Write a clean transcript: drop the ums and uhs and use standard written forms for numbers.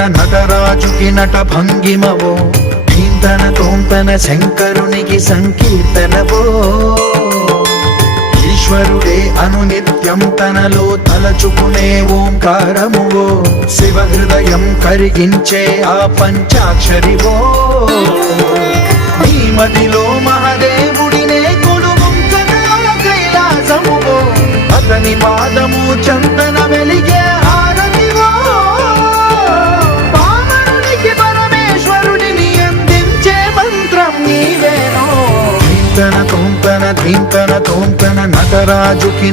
తోంతన నటరాజుకి నట భంగిమవో ధీంతన తోంతన శంకరునికి సంకీర్తనవో ఈశ్వరుడే అనునిత్యం తనలో తలచుకునే ఓంకారమువో శివ హృదయం కరిగించే ఆ పంచాక్షరివో నీ మదిలో మహాదేవుడినే కొలువుంచగా కైలాసమువో అతని పాదము చందన వెలిగే హారతివో పామరునికి పరమేశ్వరుడిని అందించే మంత్రం నీవేనో ధీంతన తోంతన నటరాజుకి